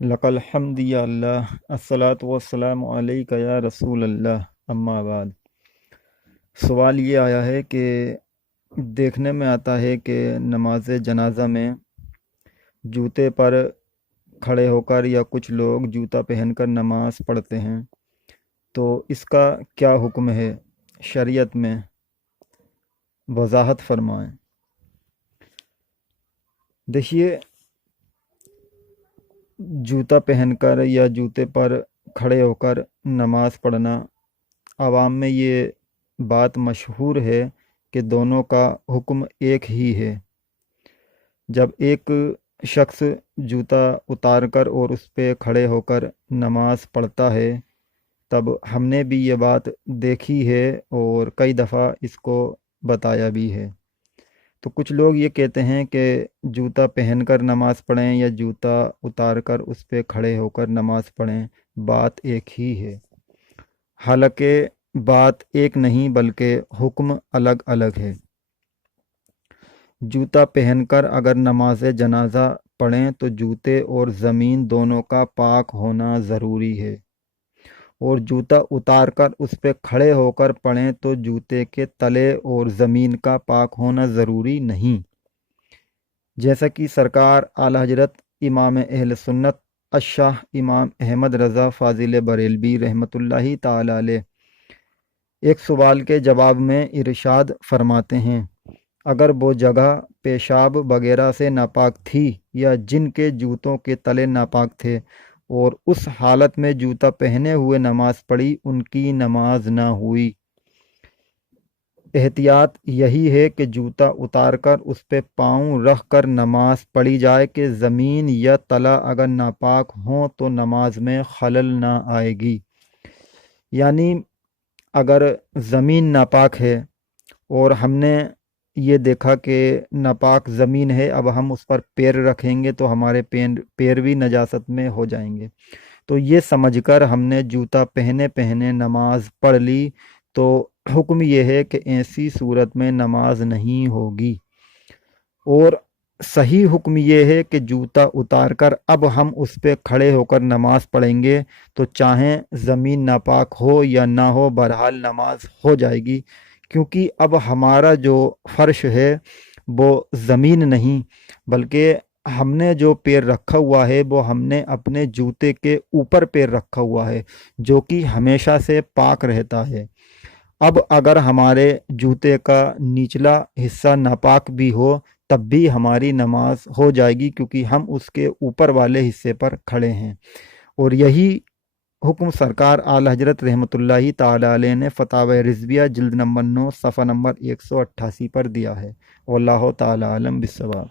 لک الحمد یا اللہ الصلاۃ والسلام علیک یا رسول اللہ اما بعد۔ سوال یہ آیا ہے کہ دیکھنے میں آتا ہے کہ نماز جنازہ میں جوتے پر کھڑے ہو کر یا کچھ لوگ جوتا پہن کر نماز پڑھتے ہیں، تو اس کا کیا حکم ہے شریعت میں؟ وضاحت فرمائیں۔ دیکھیے، جوتا پہن کر یا جوتے پر کھڑے ہو کر نماز پڑھنا، عوام میں یہ بات مشہور ہے کہ دونوں کا حکم ایک ہی ہے۔ جب ایک شخص جوتا اتار کر اور اس پہ کھڑے ہو کر نماز پڑھتا ہے، تب ہم نے بھی یہ بات دیکھی ہے اور کئی دفعہ اس کو بتایا بھی ہے۔ تو کچھ لوگ یہ کہتے ہیں کہ جوتا پہن کر نماز پڑھیں یا جوتا اتار کر اس پہ کھڑے ہو کر نماز پڑھیں، بات ایک ہی ہے۔ حالانکہ بات ایک نہیں بلکہ حکم الگ الگ ہے۔ جوتا پہن کر اگر نماز جنازہ پڑھیں تو جوتے اور زمین دونوں کا پاک ہونا ضروری ہے، اور جوتا اتار کر اس پہ کھڑے ہو کر پڑھیں تو جوتے کے تلے اور زمین کا پاک ہونا ضروری نہیں۔ جیسا کہ سرکار اعلیٰ حضرت امام اہل سنت الشاہ امام احمد رضا فاضل بریلوی رحمۃ اللہ تعالی علیہ ایک سوال کے جواب میں ارشاد فرماتے ہیں، اگر وہ جگہ پیشاب وغیرہ سے ناپاک تھی یا جن کے جوتوں کے تلے ناپاک تھے اور اس حالت میں جوتا پہنے ہوئے نماز پڑھی، ان کی نماز نہ ہوئی۔ احتیاط یہی ہے کہ جوتا اتار کر اس پہ پاؤں رکھ کر نماز پڑھی جائے کہ زمین یا تلا اگر ناپاک ہوں تو نماز میں خلل نہ آئے گی۔ یعنی اگر زمین ناپاک ہے اور ہم نے یہ دیکھا کہ ناپاک زمین ہے، اب ہم اس پر پیر رکھیں گے تو ہمارے پیر بھی نجاست میں ہو جائیں گے، تو یہ سمجھ کر ہم نے جوتا پہنے نماز پڑھ لی تو حکم یہ ہے کہ ایسی صورت میں نماز نہیں ہوگی۔ اور صحیح حکم یہ ہے کہ جوتا اتار کر اب ہم اس پہ کھڑے ہو کر نماز پڑھیں گے تو چاہیں زمین ناپاک ہو یا نہ ہو، بہرحال نماز ہو جائے گی، کیونکہ اب ہمارا جو فرش ہے وہ زمین نہیں بلکہ ہم نے جو پیر رکھا ہوا ہے وہ ہم نے اپنے جوتے کے اوپر پیر رکھا ہوا ہے، جو کہ ہمیشہ سے پاک رہتا ہے۔ اب اگر ہمارے جوتے کا نچلا حصہ ناپاک بھی ہو تب بھی ہماری نماز ہو جائے گی، کیونکہ ہم اس کے اوپر والے حصے پر کھڑے ہیں۔ اور یہی حکم سرکار اعلیٰ حضرت رحمۃ اللہ تعالی علیہ نے فتاوی رضویہ جلد نمبر 9 صفحہ نمبر 188 پر دیا ہے۔ واللہ تعالی عالم بالصواب۔